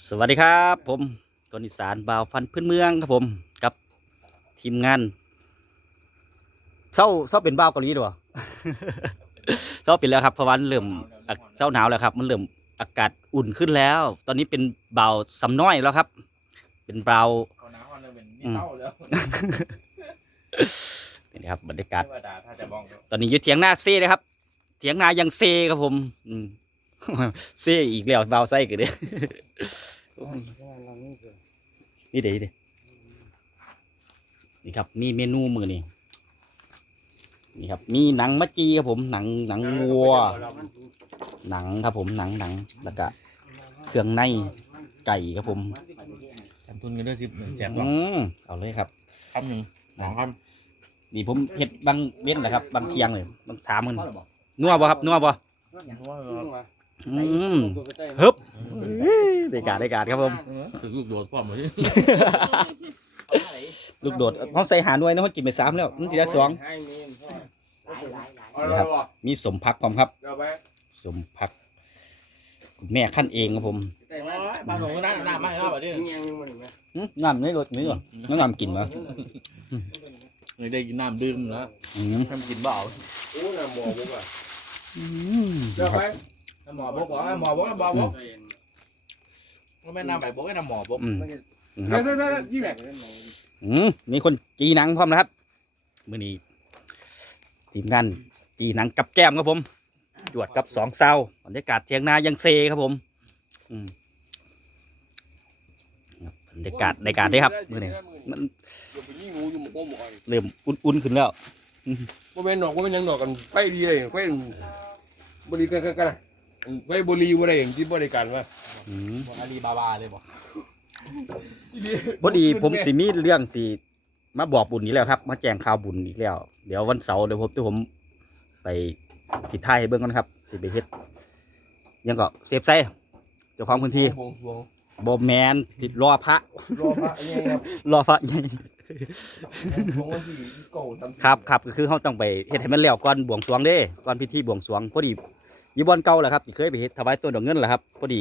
สวัสดีครับ ผมกนิสานบ่าวฟันพื้นเมืองครับผมกับทีมงานเศร้าเศร้าเป็นบ่าวเกาหลีด้วยเศร้าเป็นแล้วครับเพราะว่ามันเริ่มอะเศร้าหนาวแล้วครับ มันเริ่มอากาศอุ่นขึ้นแล้ว ตอนนี้เป็นบ่าวสำน้อยแล้วครับ เป็นบ่าวเอาน้ำมันเป็นนี่เต้าแล้วนี่ครับบรรยากาศเทวดาถ้าจะมองดูตอนนี้อยู่เถียงหน้าเซ่เลยครับ เถียงนายังเซ่ครับผม อืม เซ่อีกแล้วบ่าวไส้กันเด้นี่เดี๋ยวนี่เดี๋ยวนี่ครับมีเมนูมือนี่นี่ครับ มีหนังมัจจีครับผมหนังหนังวัว หนังครับผมหนังหนังแล้วก็เครื่องในไก่ครับผมทำทุนกันด้วยสิบหนึ่งแสนหรออืมเอาเลยครับคำหนึ่งสองคนี่ผมเห็ดบางเว้นนะครับ บางเทียงเลยบางสามมันนัวบ่ครับนัวบ่ำ อืมฮึบได้การได้การครับผมถึงลูกโดดพร้อมเลยลูกโดดเขาใส่หาหน่วยนะเขากินไปสามแล้วมันทีละสองนะครับมีสมพักพร้อมครับ สมพักคุณแม่ขั้นเองครับผมบ้านหนูน้ำน้ำไม่เข้าแบบนี้หึน้ำไม่ลดไม่ลดน้ำน้ำกินมาเลยได้กินน้ำดื่มแล้วอืมทำกินเบาอืมค Dạ รับ phải. หมอบอกว่าหมอบอกว่าบอกว่าก็ไม่น้ำใบบอกให้น้ำหมอบอกอืมครั Đây บ đây đây, gì vậy? อืมมีคนจีหนังพร้อมนะครับมื่อนี้ทีมงานจีหนังกับแก้มครับผม จวดกับสองเศร้าบรรยากาศเทียงนายังเซครับผมอืมครับบรรยากาศในการได้ครับมื่อนี้มัน Dùng cái gì ngủ dùng một con một hồi. เริ่มอุ่นๆขึ้นแล้ว Có bên nọ có bên nhang nọ còn phay đi đây, phay bô đi cái cái cái này. Phay bô ly bô đây, chứ bô đây cản mà. อืมบอกอาลีบาบาเลยบอกพอดีผมสิมีเรื่องสิมาบอกบุญนี้แล้วครับ มาแจ้งข่าวบุญอีกแล้ว เดี๋ยววันเสาร์เดี๋ยวผมที่ผมไปติดท้ายให้เบิ่งกันครับสิไปเฮ็ดยังก็เซฟไซเจ้าของพื้นที่ Buông buông. บอแมนติดรอพระ Lo phá anh em em. รอพระใหญ่ Buông cái gì cầu tầm. ครับครับก็คือเขาต้องไปเฮ็ดให้มันแล้วก่อนบวงสรวงเด้ก่อนพิธีบวงสรวงพอดี อยี่บอนเก่าแหละครับที่เคยไปเฮ็ดถวายตัวดอกเงินแหละครับพอดี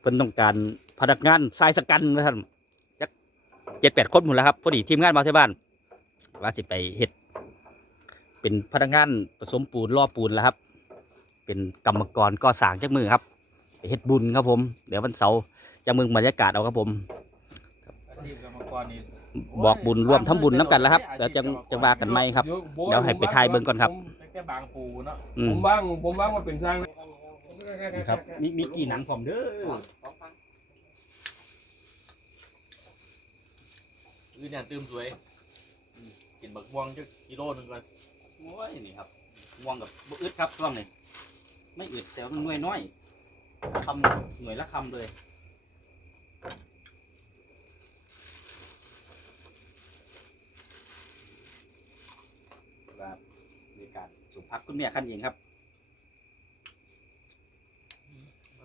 เพิ่นต้องการพนักงานสายสกันว่าท่านจักเจ็ดแปดคนหมดแล้วครับพอดีทีมงานมาที่บ้านว่าสิไปเฮ็ดเป็นพนักงานผสมปูนล่อปูนแล้วครับ เป็นกรรมกรก่อสร้างจักมือครับไปเฮ็ดบุญครับผม เดี๋ยววันเสาร์จะมึงบรรยากาศเอาครับผมบอกบุญร่วมทำบุญน้ำกันแล้วครับเดี๋ยวจะจะว่ากันไหมครับเดี๋ยวให้ไปทายเบิ่งก่อนครับ ค่บางปูเนาะอืมผม bang, ผม bang mà เป็นสร้างครับ มีมีกี่หนังผมเด้อคือเนี่ยตื่มสวยกินบักม่วงจะกิโลนึงก่อนโอ้ยนี่ครับม่วงกับบ่อึดครับช่วงนี้ไม่อึดแต่ว่ามันหน่วยน้อยคำหน่วยละคำเลยครับใน การสุพักคุณแม่ขั้นเองครับ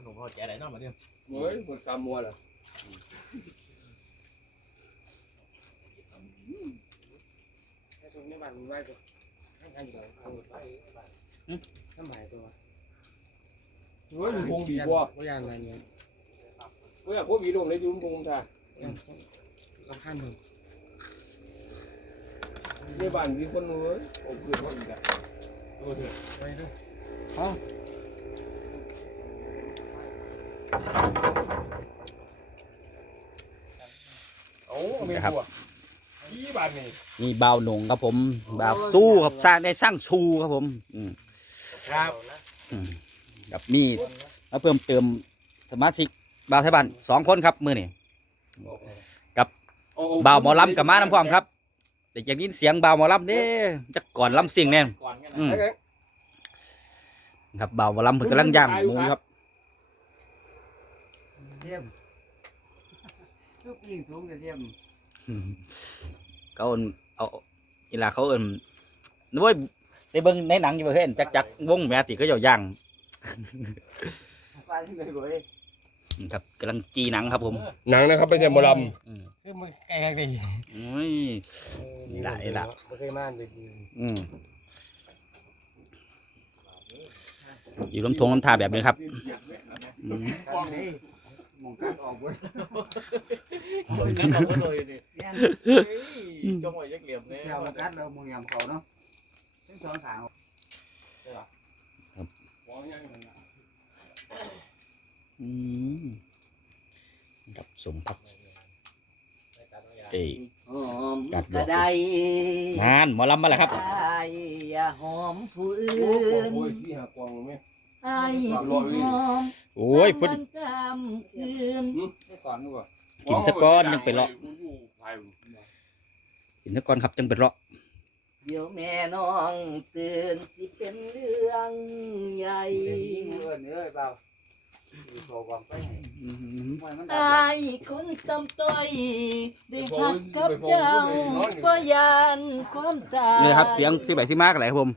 หนูพอใจได้นอกมาเนี่ย mới một trăm mua là เฮ้ยมันคงดีกว่าก็ยันอะไรเงี้ยเฮ้ยโคตรดีลงเลยจุ้มคงท่าราคาหนึ่งในบ้านมีคนเว้ยผมคือคนอีกอะ ตัวเถอะไปด้วยโอ้ไม่กลัวที่บ้านนี่นี่บ่าวหนงครับผมบ่าวสู้ครับสร้างได้สร้างชูครับผม อืมครับอืมกับมีมาเพิ่มเติมสมาชิกบ่าวไทยบ้านสองคนครับมือนี่บ่าวหมอลำกับม้าน้ำพร้อมครับแต่อยากยินเสียงบ่าวหมอลำเด้จะก่อนลำเสียงแน่ก่อนกันอืมนะ ครับบ่าวหมอลำเพิ่นกำลังย่างหมูครับเทียมลูกยิงสูงกับเทียมอืมเขาเอิ้นเอาอีหลาเขาเอิ้นนึกว่าได้เบิ่งในหนังอยู่บ่เห็นจักจักวงแม่สิก็เจ้าย่างปลาที่ไหนบ่อยครับกำลังจีหนังครับผมหนังนะครับไม่ใช่หมอลอืมคือมึงไกลกันดิโอ้ยนี่ล่ะนี่ล่ะไม่เคยมาเลยดีอืม อยู่ลำทงลำทาแบบนี้ครับเว้ยคนนั้นเขาก็เลยนี่แม่นเฮ้ยจงไว้ยักเหลี่ยมเนี่ยเดี๋ยวมองกันเรามองยำเขาเนาะทั้งสองทางมองยังไงนะอืมกับสมพัก เอ้ยหอมกัดดอกกระไดงานหมอลำมาแล้วครับ ไอ้อย่าหอมผู้อื่โอ้โหนโอ้ยที่หากวางไหม ไอ้หอมโอ้ยพุ่นมันกำคืน ได้ก่อนดีกว่ากินสะก้อนยังไปเลาะ กินสะก้อนครับจังเป็นเลาะ เดี๋ยวแม่น้องตื่นสิเป็นเรื่องใหญ่ เนื้อเนื้อเปล่า โชว์ความไปไอ้คนตำต้อยได้หักกับเจ้าบ่ยานความตายนี่นะครับเสียงที่ใบที่มากอะไรครับผม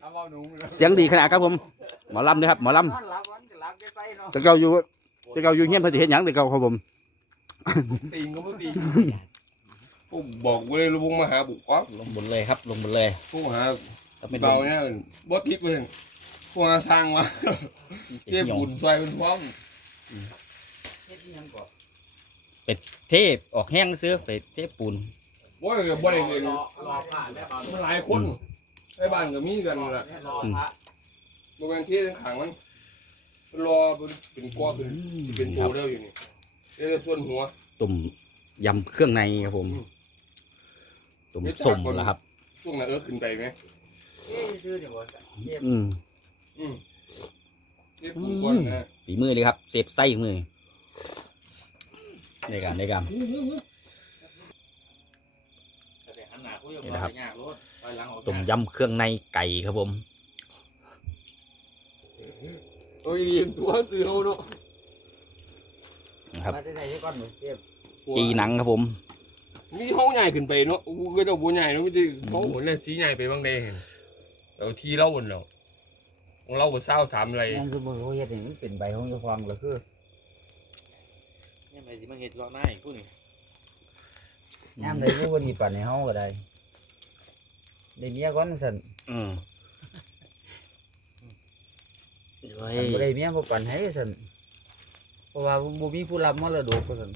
เอาเอาหนูนะเสียงดีขนาดครับผมหมอลำเลยครับหมอลนอนหลับวันจะหลับได้ไปเนาะำแต่เก่าอยู่แต่เก่าอยู่เฮียนเพิ่นสิเฮ็ดหยังแต่เก่าครับผมตีนก็ไม่ตีผมบอกไว้ลุงมาหาบุกป๊อปลงบนเลยครับลงบนเลยพวกหาถ้าเป็นเบาเนี่ยบดทิพย์เลย พวกสร้างมาเทียบบุญซอยเป็นพร้อมเฮ็ดอิหยังก่อนเทพออกแห้งซื้อไปเทพปูนโอ้ยบ่ได้เลยรอรอผ่านได้เปล่ามันหลายคนไอ้บ้านก็มีกันล่ะรอพระบริเวณที่ขังมันมันรอเป็นเป็นกอเป็นเป็นตัวเดียวอยู่นี่เรียกส่วนหัว ตุ่มยำเครื่องในครับผมอืมตุ่มส้มแล้วครับช่วงนั้นเออขึ้นไปไหม เอ๊ะชื่อเดี๋ยวก่อนอืม อืมเรียกปุ่มก่อนนะฝีมือเลยครับเซฟไส้มือในการในการ แต่หันหน้าคุยกับเรายากรถไปหลังออกต้มยำเครื่องในไก่ครับผม โอ้ยเรียนตัวซื้อเอาเนาะนะครับ มาได้ไหนก่อนหนูเจ็บจีหนังครับผม มีห้องใหญ่ขึ้นไปเนาะกูก็จะบัวใหญ่เนาะไม่ได้เขาเหมือนเลยสีใหญ่ไปบางเดเห็นเราที่เล่าบนเรา ของเราก็เศร้าสามอะไรยังคือบ่รู้เฮ็ดให้มันเป็นใบของเจ้าของก็คือเนี่ยไปสิมาเห็ดรอหน้าอีกผู้นี่ยามใดอยู่บ่ดีปานให้เฮาก็ได้ได้เมียก่อนซั่นอืมเฮ้ยคันบ่ได้เมียบ่ปานให้ซั่นเพราะว่าบ่มีผู้รับมรดกซั่น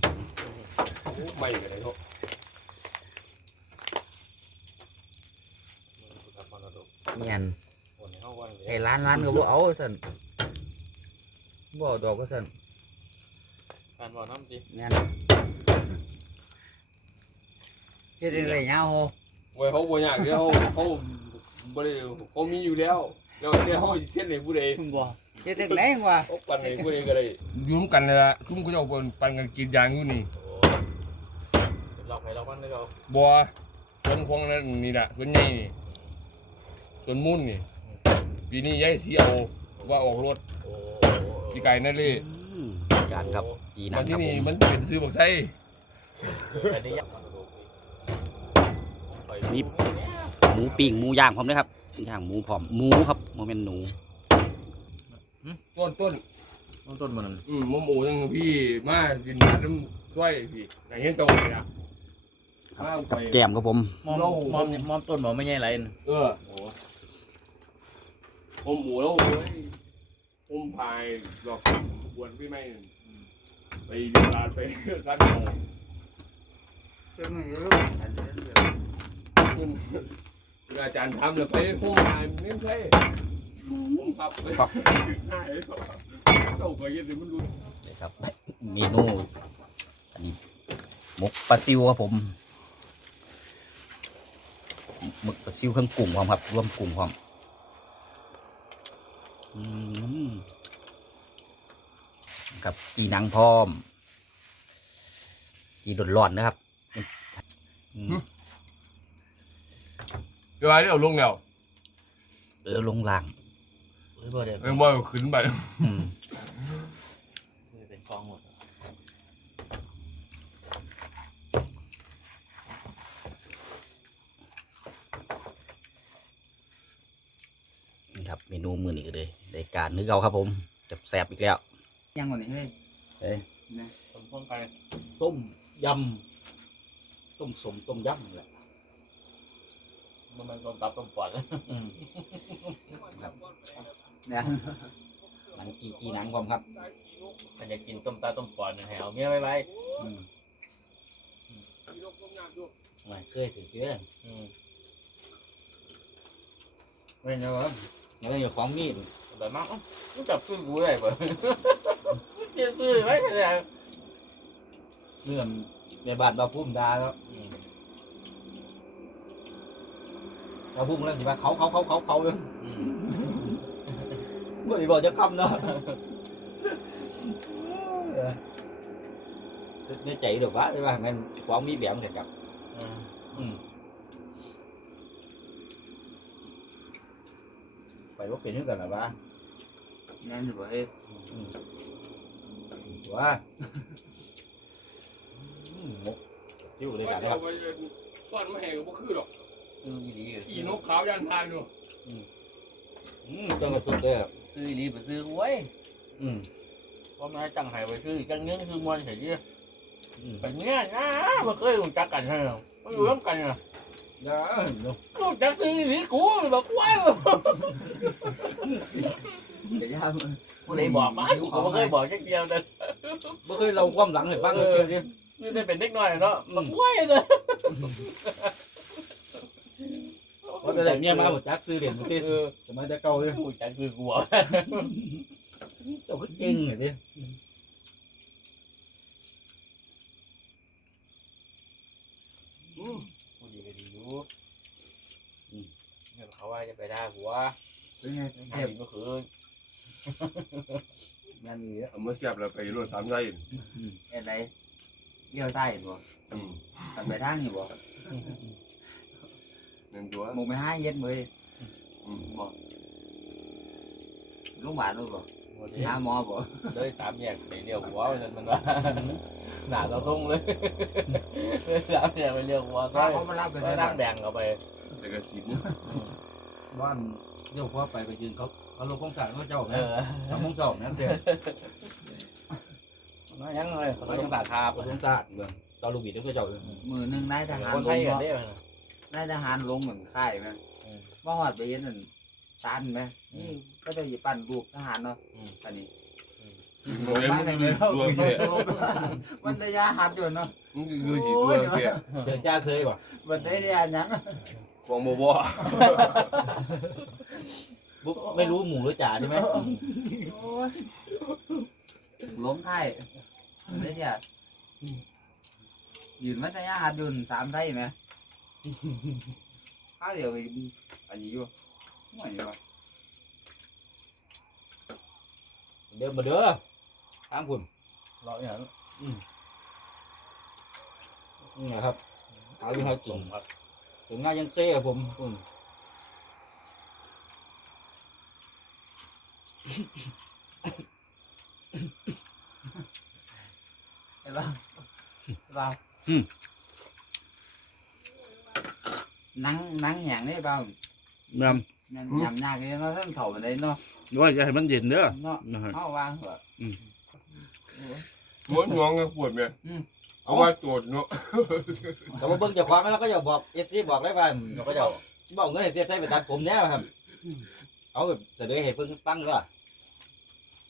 ไม่เลยเนาะเมียน คนในห้องวันเลยให้ล้านล้านก็บ่เอาซั่นบ่เอาดอกก็ซั่นการบอกน้ำสิแม่นเฮ็ดได้ยาวไว้เขาบัวใหญ่เดี๋ยวเขาเขาบริเขามีอยู่แล้วเดี๋ยวเดี๋ยวเขาเส้นไหนผู้ใดบ่เฮ็ดได้แรงว่ะเขาปั่นไหนผู้ใดก็ได้ยุ่มกันเลยละทุ่มเขาจะเอาปั่นกันกินยางอยู่นี่เราไปเราบ้านเลยเราบัวต้นฟองนั่นนี่แหละต้นใหญ่นี่ต้นมุ่นนี่ ปีนี้ย้ายสีเอาว่าออกรถโอ้ปีไก่นั่นเลยอืมการครับจีหนัมังนคที่รับผนี่มมันเป็นซื้อบอกไส้แต่ได้ยักษ์มีหมูปิ้งหมูย่างพร้อมเลยครับย่างหมูพร้อมหมูครับโมเมนหนูต้นต้นต้นต้นมันอืมมหมูทั้งพี่มากินน้ำช่วยพี่ไหนเห็นตรงนี้นะครับมากับไปแกมครับผมมอมมอมมอมต้นบอกไม่ใช่ไรเออโอ้ ผมหมูแล้วเว้ยผมพายดอกบวนพี่ไม่ไปเดินลานไปร้านหมูซึ่งลูกอยู่คุณอาจารย์ทำเลยไปผมพายไม่ใช่ผมพับไปง่ายเลยเจ้าไปยังมันรู้นี่ครับเมนูอันนี้หมกปลาซิวครับผมหมึกปลาซิวเครื่องกุ้งพร้อมครับรวมกุ้งพร้อมอืม ครับจีหนังพร้อม จีดร้อนๆนะครับอืมเดี๋ยวไอ้เดี๋ยวลงแล้วเออลงล่างบ่ได้เอ็งว่าขึ้นไปอืมเป็นฟองหมดนี่ครับเมนูมือนี้ก็เลยรายการนึกเอาครับผมจะแซ่บอีกแล้ว ยังกว่านี้เฮ้ยเอ้ยต้นพ่นไปต้มยำต้มสมต้มยำนั่นแหละมันมันต้นตับต้นปอดอืมครับเนี่ยหนังจีจีหนังพร้อมครับมันอยากกินต้มตาต้มปอนให้เอาเมียไว้ไว้อืมมีนกต้มยำด้วยไม่เคยถือเชื่ออืมไม่เนาะแล้วก็อยู่ของมีดแบบมากอ๋อมันจับซื้อกูได้ป่ะเจียซื้อไว้ก็ได้เรื่องในบ้านเราพุ่มดาแล้วอืมเราพุ่มเรื่องที่ว่าเขาเขาเขาเขาเขาเลยอืมไม่ได้บอกจะคำเนาะในใจ được quá thế mà mình có mi bẻm thì gặp อืม ừ. phải lúc tiền gần là ba งานอยู่บ่เอ้ย quá một xíu đi ว่า cả จะ các เอา bạn ไปซ่อนมาให้ก็บ่คือหรอกซื้ออีหลีขี่นกขาวยันพานอยู่ ừ, cho người xuống đây ซื้ออีหลีไปซื้อไว้ย ừ. เพราะมันจังไห้ไปซื้อจังเงี้ยซื้อมวนเฉยดิ ừ. ไปเงี้ยนะมันเคยรู้จักกันใช่ไหมมันอยู่ร่วมกันอะ đó đúng รู้จักซื้ออีหลีกูบอกว้ายกะยากูเลยบอกมากูไม่เคยบอกจักเดียว แต่ bữa khi lâu quăm lắng thì bác người kia đi นี่ได้เป็นเด็กน้อยเนาะบอกว้ายเลย có thể là nghe má một chắc sư điểm một tên thì mới ra câu đi กูจักคือกูอะ cho cái chân này đi อืมกูดีก็ดีอยู่เนี่ยเขาว่าจะไปด่าหัวเป็นไงหาเก็บดินก็คือ งานนี้เอามาเสียบแล้วไปรถสามไส้เอ็ดไรเลี้ยวใต้บ่อืมกันไปทางนี่บ่เงินตัวหมูไปห้าเย็ดมื้ออืมบ่โรงพยาบาลนู่นบ่วันนี้หาหมอบ่เลยตามแยกไปเลี้ยวหัวมันมันว่าหนาเราตรงเลยตามแยกไปเลี้ยวหัวซว่าอยเขามารับกันก็ได้นั่งแบ่งเอาไปแต่ก็สินบ้านเดี๋ยวพ่อไปไปยืนเขา เขาลงคงสั่งเขาเจ้าเอนะอทำมงสอบนะเสียน้อยยังเลยเขาต้องสาธาเขาลงสาดเมืองตอนลูกบิดเขาเจ้าเลยมือหนึงนายทหารคนลไทยงกันบ่ได้ไหมนายทหารลงเหมือนค่ายไหมอืมว่าฮอดไปเห็นนั่นตันไหมนี่ก็จะสิปั่นลูกทหารเนาะอืม อันนี้โอ้ยมึงคือรวมเนี่ยมันระยะหัดอยู่เนาะมึงคือจีตัวเนี่ยเดินจ้าเซยป่ะมันได้ระยะหยัง ฟองโมบ่ บุ๊กไม่รู้หมูหรือจ่าใช่ไหมโอ้ยล้มไทยไม่ใช่ยืนมันระยะหัดอยู่สามไทยไหมข้าวเดียวอันนี้อยู่หัวอยู่วะเดินมาเด้อตามคุณเราอย่างนี่นะครับเอาที่เขาจริส่งงครับถึงง่ายยังเซ่กับผมอืม เห็นป่ะเห็นป่ะนังนังแห้งได้เปล่าเมื่อนั่นยำยากเลยเนาะท่านเข่าไปเลยเนาะว่าจะให้มันเย็นเด้อเนาะนะฮะ เอาวางเหรออืม โอ้ย ม้วนงองกันปวดไหมอืม เอาว่าโจทย์เนาะ แต่ว่าเบิ่งเจากความแล้วก็อย่าบอกเอฟซีบอกได้ว่าเราก็จะบอกเงินให้เสียใจไปตัดผมเนี่ยครับ เอาแบบเสนอเหตุเพิ่งตั้งก็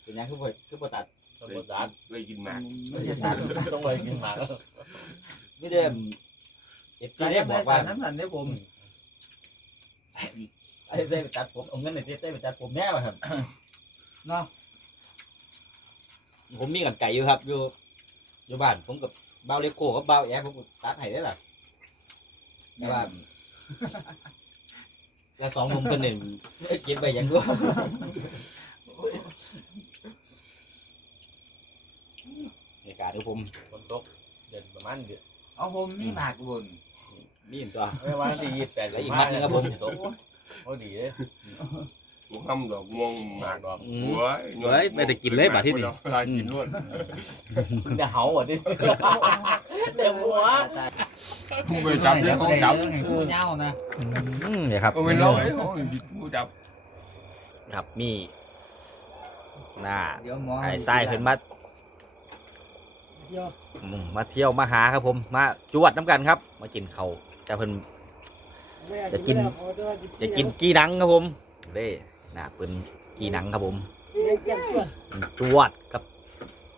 เป็นยังคือบ่คือบ่ตัดต้องบดสารเลยกินหมากมันจะสั่นต้องไปกินหมากนี่เด้เอฟซีสั่นได้ได้บบออกกว่าว่าน้ำสั่นได้ผมไอ้เสียไปตัดผมเอาเงินให้เสียใจไปตัดผมแน่ครับเนาะผมมีกันไก่อยู่ครับอยู่อยู่บ้านผมกับเบาเลโก้กับเบาแอร์ผมก็ตัดให้ได้ล่ะแต่ว่า แต่สองมุมเป็นหนึ่งเก็บไปอยังด้วยในการดูผมฝนตกเดือนประมาณเดือนเอาผมมีหมากบนมีอีกตัวไม่ว่าที่ยี่สิบแปดแล้วอีกมัดหนึ่งครับผมตกโอ้ดีเลยกูทำดอกมวงหมากดอกอืมหัวเฮ้ยไม่ได้กินเลยบาดที่นี่ ลายกินรวดจะเห่าอะดิเต็มหัว กูไปจับเนี่ยเขาจับไงผู้เน่านะอืมเนี่ยครับก็เป็นเราเลยกูจับครับมีน้าไอ้ไส้ขึ้นมามาเที่ยวมาหาครับผม มาจวดน้ำกันครับ มากินเขาจะเพิ่นจะกินจะกินกีหนังครับผมเด้น้าเป็นกีหนังครับผมจวดกับ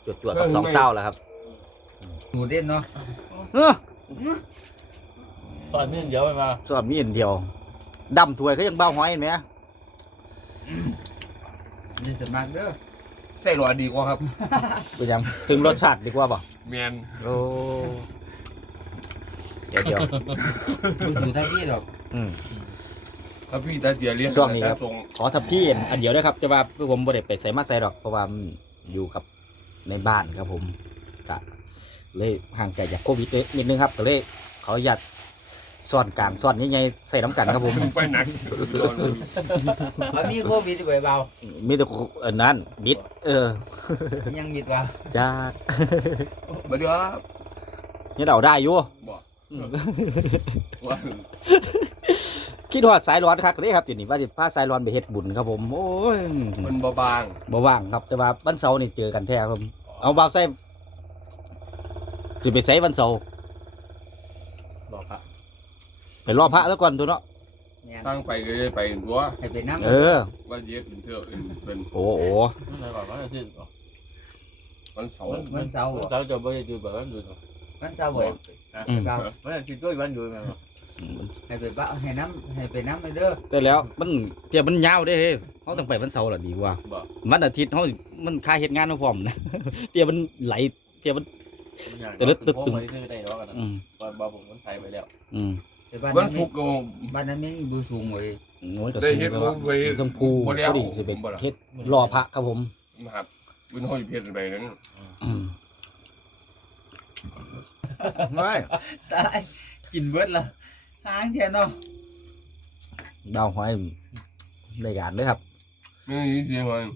จวดจวดกับสองเศร้าแล้วครับหนูเด่นเนาะ เอ้อตอนนี้เดี๋ยวไปมาสอบมีอันเดียวดำถวยเขายังเบ้าห้อยเห็นไหมนี่สมัครเด้อใส่หลอดดีกว่าครับเป็นยังถึงรสชาติดีกว่าป่ะแมนโอ้เดี๋ยวเดี๋ยวดูอยู่ทั้งพี่ดอกอืมถ้าพี่ตาเสียเลี้ยงช่วงนี้ครับตาทรงขอทับที่อันเดียวด้วยครับแต่ว่าผมบ่ได้ไปใส่มาใส่ดอกเพราะว่ามันอยู่กับในบ้านครับผมกะ เลยห่างไกลจากโควิดนิดนึงครับก็เลยขออนุญาตซ่อนกลางซ่อนใหญ่ๆใส่น้ำกันครับผมไปหนักเอามีโควิดไว้เบามีแต่อันนั้นบิด เออ ยังมิดว่าจ้ามาดีครับเนี่ยเราได้อยู่บอกอืมว่าคิดว่าสายร้อนครับเลยครับทีนี้ว่าจะพาสายร้อนไปเฮ็ดบุญครับผมโอ้ยมันเบาบางบ่ว่างครับแต่ว่าวันเสาร์นี่เจอกันแท้ครับผมเอาบ่าวใส่ จะไปใส่วันเสาร์บอกครับไปรอพระแล้วก่อนตัวเนาะแม่นตั้งไปก็ได้ไปตัวให้เป็นน้ำเออ ว่าเย็ดเป็นเท่าอื่นเป็นโอ้โหไม่ใช่บอกว่าจะซื้อวันเสาร์วันเสาร์วันเสาร์จะไม่ได้ดูแบบวันหยุดวันเสาร์บ่อืมเบาวันอาทิตย์ด้วยวันหยุดไงให้ไปบ้าให้น้ำให้ไปน้ำไปเด้อแต่แล้วมันเตียมันยาวเด้เฮ้ยเขาต้องไปวันเสาร์ล่ะดีกว่า บอกวันอาทิตย์เขามันค่าเฮ็ดงานมาพร้อมนะเตียมันไหลเตียมัน แต่ลึกตึ๊ดตึ๊ด ผมไม่ซื้อได้หรอกกันนะอืมตอนบอกผมมันใส่ไปแล้วอืมไปบ้านวันนั้นพุกก็ บ้านนั้นมีบูสูงเว้ยโอ้ยก็ได้สิเฮ็ดไปบ่ว่าไปต้องภูบ่แล้วพอดีสิไปบ่ล่ะ เฮ็ดรอพระครับผมนะครับวินห้อยเพชรไปนั้นอืมไม่ตายกินเบิดละทางเทียนเนาะดาวหอยได้การเด้อครับไม่มีเสียงมัน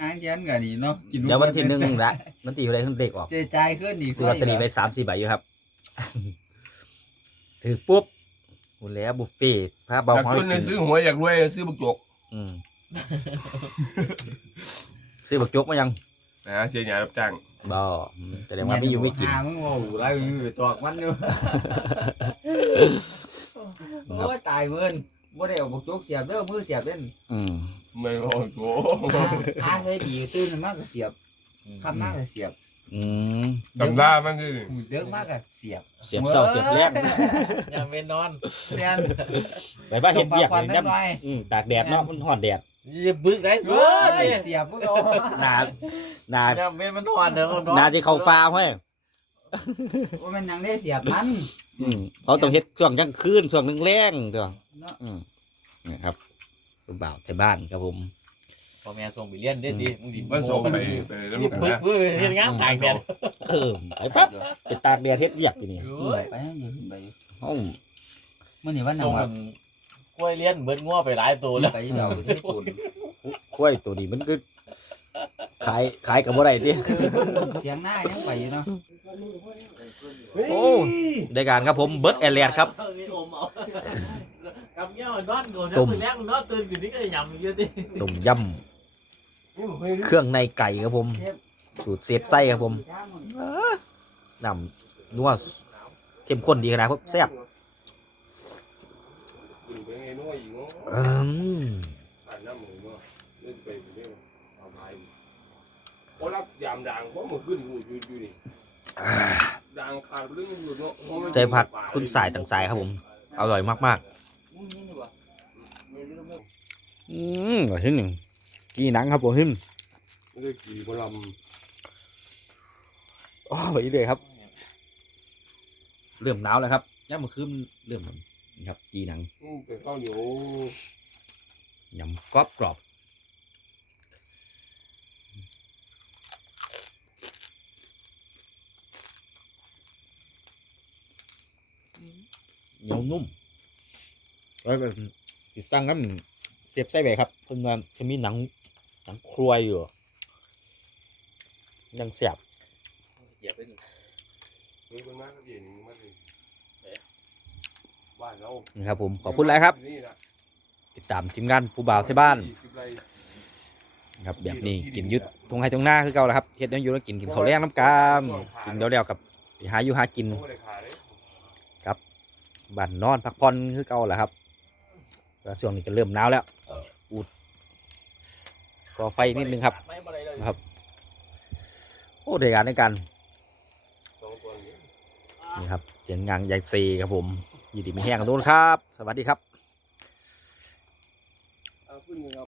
ทางเทียนก็ดีเนาะกินเดี๋ยววันที่หนึ่งละวันที่อยู่ได้ขึ้นเด็กออกเจใจายขึ้นอีกซื้อลอตเตอรี่ไปสามสี่ใบอยู่ครับ ถือปุ๊บหมดแล้วบุฟเฟ่ต์พาอเบายากหอยจนในกินซื้อหวยอยากรวยซื้อบุกจกอืมซื้อบักจกมายังนะฮะเชียร์หยารับจ้างบ่แสดงว่าไม่อยู่ไม่กิน หามึงโอ้โหไล่มึงไปตอกมันอยู่ โอ้ยตายเบิ่น บ่ได้เอาบุกจกเสียบเด้อมือเสียบเด้นอืมไม่โอ้โหอาอาใช้ดีตื่นมากก็เสียบคำมากก็เสียบอืมตำรามันสิเดือกมากก็เสียบเสียบเศร้าเสียบแรกยังไม่นอนเรียนไปบ้านเห็นเบียกควันเห็นนิยัดหน่อยอืมตากแดดเนาะมันห่อนแดดจะบึกได้สุเฮ้ดยเสียบมึงเอาหนาหนายังไม่มันนอนเด้อคนนอนหนาที่เขาฟ้าห้อยว่ามันยังได้เสียบมัน อืมเขาต้องเฮ็ดช่วงกลางคืนช่วงหนึงแรงตัวเนาะอืมนี่ครับคุณบ่าวที่บ้านครับผมพ่อแม่ส่งไปเรียนได้ดีดีวันเสาร์ไปไปแล้วนี่กันบึกนะบึกเห็นงานตากแดดเออไปปั๊บไปตากแดดเฮ็ดเวียกอยู่นี่โอ้ยไปให้อยู่ขึ้นไปเอ้ามื่อนี้วันไหนส่งวะมันกล้วยเลี้ยนเบิดงัวไปหลายตัวแล้วไปเดี๋ยวญี่ปุ่นกล้วยตัวนี้มันคือ ขายขายกับบ่ได้ติเสียงหน้ายังไปอยู่เนาะโอ้ได้การครับผมเบิร์ดแอร์แลนด์ครับมีอมเอากับเงี้ยนอนก่อนนะตื่นแรกนอนตื่นอยู่นี่ก็ยำเยอะดิต้มยำเครื่องในไก่ครับผม สูตรเซฟไส้ครับผมน้ำนัวเข้มข้นดีขนาดครับแซ่บอืม โอ้รับยามด่างเพราะมันขึ้นอยู่อยู่อยู่นี่อ่าด่างขาดเรื่องอยู่เนาะใจผักคุณสายต่างสายครับผม อร่อยมากมึงนี่นี่วะอย่าลืมนะๆอืมอร่อยที่หนึ่งกีหนังครับผมหิมไม่ได้กี่บลอ๋อไปเลยครับ เริ่มหนาวแล้วครับย่ามมื่อคืนเริ่มนี่ครับกีหนังำแต่ข้าวเหนียวยำกรอบกรอบ เหนียวนุ่มแล้วก็ติดตั้งน้ำเสียบไส้ใบครับเพิ่นว่าจะมีหนังหนังครวยอยู่ยังเสียบเหยียบไปหนึ่งนี่เป็นมากเย็นมากเลยบ้านเรานะครับผมขอบคุณหลายครับ ติดตามทีมงานผู้บ่าวที่บ้านครับแบบนี้กินอยุดทงไห้ตรงหน้าคือเก่าแล้วครับเฮ็ดยังอยู่แล้วกินกินข้าวแรงน้ำกามกินเดียวๆกับไปหาอยู่หากิน บ้านนอนพักผ่อนคือเก่าแหละครับแล้วช่วงนี้ก็เริ่มหนาวแล้วอูดขก่อไฟนิดนึงครับครับ โอ้ในการในการนี่ครับเสียงงานใหญ่ซีครับผมอยู่ดีมีแห้งกันนู้นครับ สวัสดีครับเอาขึ้นเลยครับ